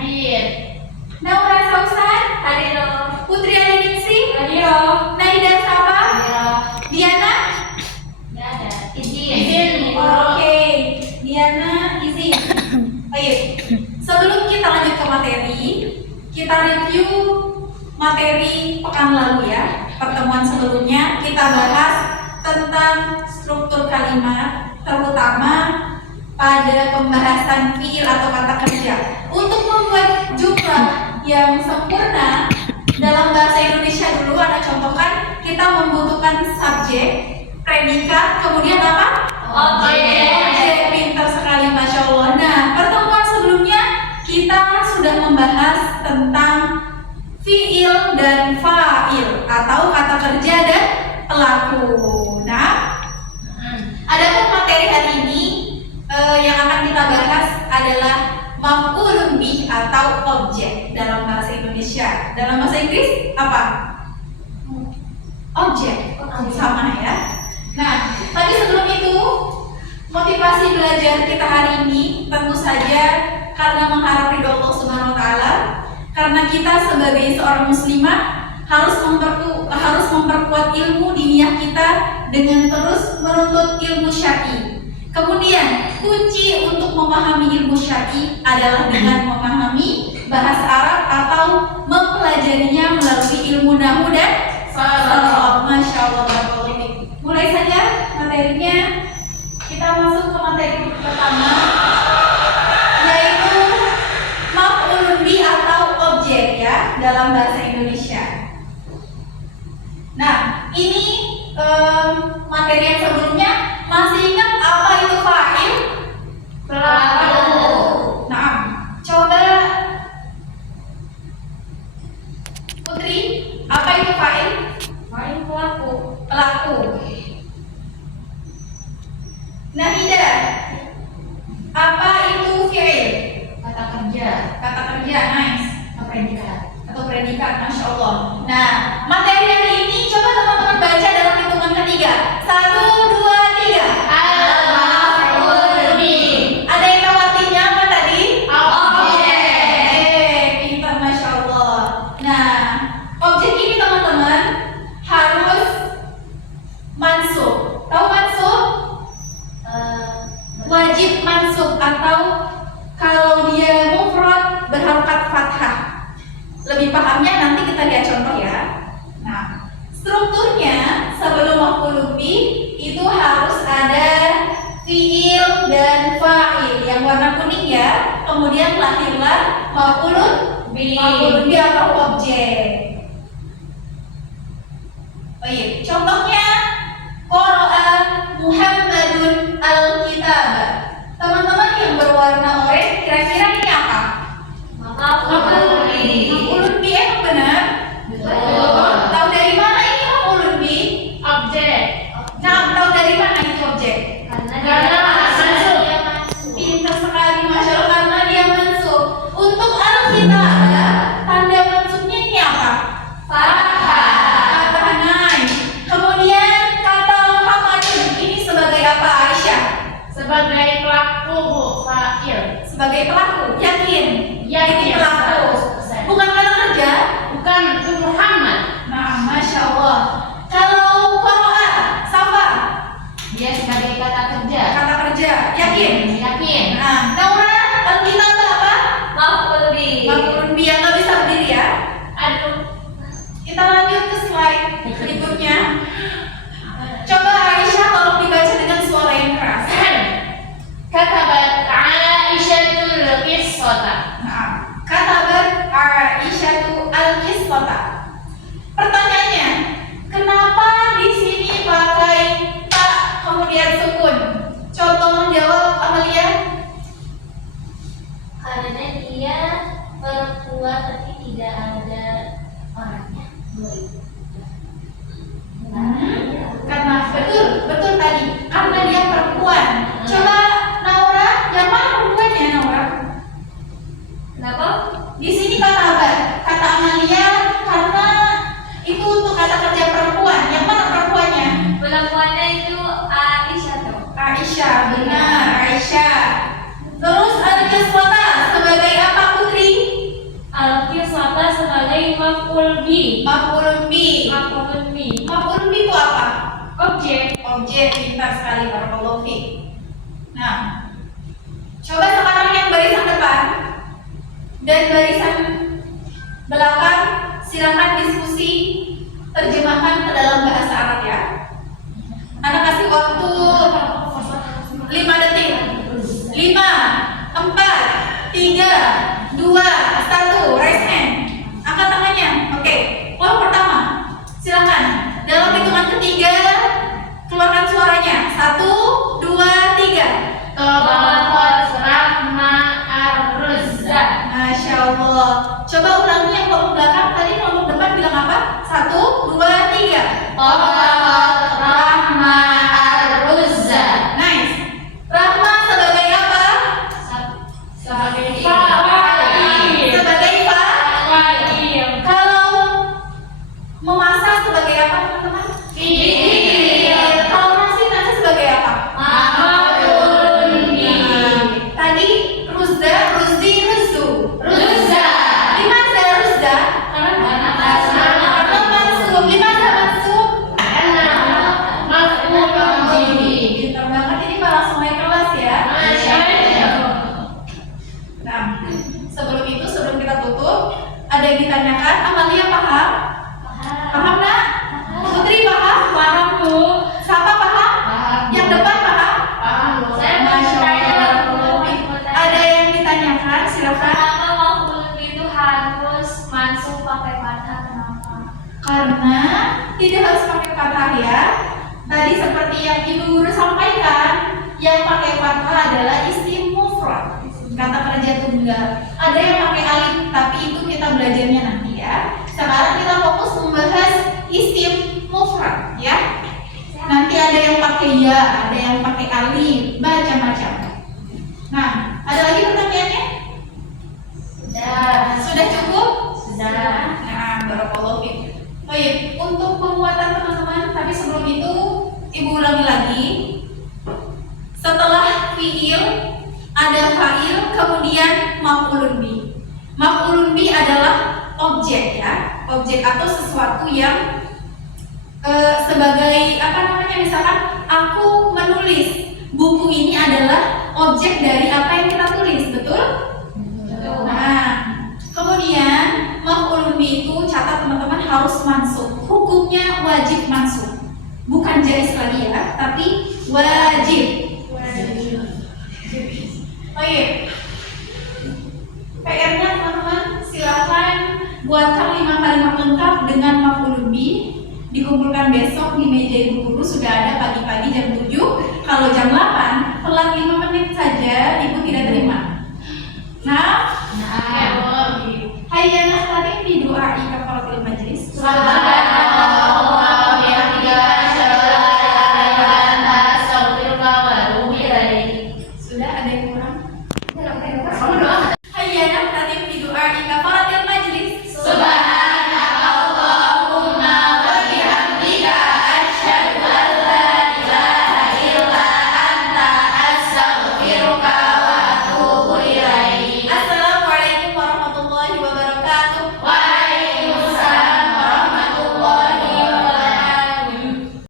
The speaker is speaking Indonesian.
Hadir. Naura Sausan. Hadir. Putri Aliningsih. Hadir. Naida Safa. Hadir. Diana. Nggak ada. Izin. Oke, Diana izin. Baik. Sebelum kita lanjut ke materi, kita review materi pekan lalu ya. Pertemuan sebelumnya kita bahas tentang struktur kalimat, terutama pada pembahasan fiil atau kata kerja. Untuk membuat jumlah yang sempurna dalam bahasa Indonesia dulu, ada contohkan kita membutuhkan subjek, predikat, kemudian apa? Objek. Pintar sekali, Masya Allah. Nah, pertemuan sebelumnya kita sudah membahas tentang fiil dan fa'il atau kata kerja dan pelaku. Nah, adapun materi hari ini yang akan kita bahas adalah maf'ulun bih atau objek dalam bahasa Indonesia. Dalam bahasa Inggris apa? Objek. Sama ya. Nah, tapi sebelum itu motivasi belajar kita hari ini tentu saja karena mengharap ridho Allah Subhanahu wa taala, karena kita sebagai seorang muslimah harus memperkuat ilmu diniyah kita dengan terus menuntut ilmu syar'i. Kemudian kunci untuk memahami ilmu syar'i adalah dengan memahami bahasa Arab atau mempelajarinya melalui ilmu nahwu dan saraf. Masya Allah, barakallahu. Mulai saja materinya. Kita masuk ke materi pertama, yaitu maf'ulun bih atau objek ya dalam bahasa Indonesia. Nah, ini materi yang sebelumnya masih ingat apa itu fa'il? Pelaku. Nah, coba Putri, apa itu fa'il? Fa'il pelaku. Pelaku. Nahida, apa itu fi'il? Kata kerja. Kata kerja, nice. Predikat. Atau predikat, Masya Allah. Nah, materi hari ini coba teman-teman baca dalam hitungan ketiga. 1, 2, 3. Al-maf'ul bih. Ada yang tahu artinya apa tadi? Objek. Pintar, Masya Allah. Nah, objek ini teman-teman harus mansub. Tahu mansub? Wajib mansub, atau kalau dia mufrad berharokat fathah. Lebih pahamnya nanti kita lihat contoh ya. Nah, strukturnya sebelum maf'ulun bih itu harus ada fiil dan fa'il yang warna kuning ya. Kemudian lahirlah maf'ulun bih atau objek. Oh iya, contohnya qara'a Muhammadun al-kitaba. Teman-teman yang berwarna oranye, kira-kira ini apa? Maf'ul bih. Maf'ulun bih, emang benar? Betul. Tahu dari mana ini maf'ulun bih? Objek. Nah, tahu dari mana itu objek? Karena mansub. Pintar sekali, Masya Allah, karena dia mansub. Untuk al-kitaba, tanda mansubnya ini apa? Fathah. Fathah, nice. Kemudian kata Muhammadun ini sebagai apa, Aisyah? Sebagai pelaku, Bu. Fa'il. Sebagai pelaku, yakin? Yakin. Ini pelaku. 100%. Bukan kata kerja? Bukan itu Muhammad. Nah, Masya Allah. Kalau qara'a, Safa, Dia sebagai kata kerja. kata kerja, yakin? Yakin. Nah, Naura, al-kitabah apa? Maf'ul bih. Maf'ulun bih, yang nggak bisa berdiri ya. Aduh. Kita lanjut ke slide berikutnya. Coba Aisyah tolong dibaca dengan suara yang keras. Katabat Aisyatul qissata. Nah, katabat Aisyatu al-qissata. Pertanyaannya, kenapa di sini pakai tak kemudian sukun? Contoh menjawab, Amalia. Karena dia perempuan tapi tidak ada orangnya. Karena betul tadi, karena dia perempuan. Coba Naura, yang mana perempuannya Naura? Kenapa? Di sini kata Amalia karena itu untuk kata kerja perempuan. Yang mana perempuannya? Perempuannya itu Aisyah tuh. Aisyah, benar Aisyah. Terus al-qiswata sebagai apa, Putri? Maf'ul bi. Maf'ul bi. Maf'ul bi. Maf'ul bi itu apa? Objek. Objek. Pintar sekali, barakallahu fiik. Nah, coba sekarang yang barisan depan dan barisan belakang silakan diskusi terjemahkan ke dalam bahasa Arab ya. Anak kasih waktu 5 detik. 5, 4, 3, 2, 1. Raise hand. Angkat tangannya. Oke. Kelompok pertama. Silakan. Dalam hitungan ketiga keluarkan suaranya. 1, 2, 3. Tabaqat Rahma Ar-Razzaq. Masya Allah. Coba ulangi yang kelompok belakang. Tadi kelompok depan bilang apa? 1, 2, 3. Tabaqat Rahma Ar-Razzaq. Nice. Rahma sebagai apa? Sebagai Fa'il. Sebagai fa'il. Kalau memasak sebagai apa teman-teman? Fi'il. Kalau nasi sebagai apa? Maf'ul bi. Tadi Ruzda, Ruzdi, Ruzu. Ruzza. Limaza Ruzda? Karena mansub. Limaza mansub? Maf'ul bi. Pintar banget ini para semuanya kelas ya. Masya Allah. Nah, sebelum itu, sebelum kita tutup, ada yang ditanyakan. Amalia paham? Paham nak? Putri paham? Paham, Bu. Sapa paham? Paham. Yang depan paham? Paham, Bu. Saya mau Masya tanya, Allah. Bu. Ada yang ditanyakan? Silakan. Kenapa maf'ul bi itu harus mansub pakai fathah? Kenapa? Karena tidak harus pakai fathah ya. Tadi seperti yang Ibu Guru sampaikan, yang pakai fathah adalah isim mufrad, kata kerja tunggal. Ada yang pakai alif, tapi itu kita belajarnya nanti ya. Sekarang kita fokus membahas isim mufrad ya. Nanti ada yang pakai ya, ada yang pakai alif, macam-macam. Nah, ada lagi pertanyaannya? Sudah cukup? Sudah. Nah, barakallahu fiik. Baik, untuk penguatan teman-teman, tapi sebelum itu Ibu ulangi lagi. Setelah fiil ada fa'il, kemudian maf'ulun bi. Maf'ulun bi adalah objek ya, objek atau sesuatu yang sebagai apa namanya, misalkan aku menulis, buku ini adalah objek dari apa yang kita tulis, betul? Nah, kemudian maf'ulun bi itu catat teman-teman harus mansub. Hukumnya wajib mansub. Bukan jais lagi ya, tapi wajib. Baik. PR-nya teman-teman silakan buatkan 5 kalimat lengkap dengan maf'ulun bi. Dikumpulkan besok di meja Ibu Guru, sudah ada pagi-pagi jam 7. Kalau jam 8, pelan 5 menit saja, Ibu tidak terima. Nah,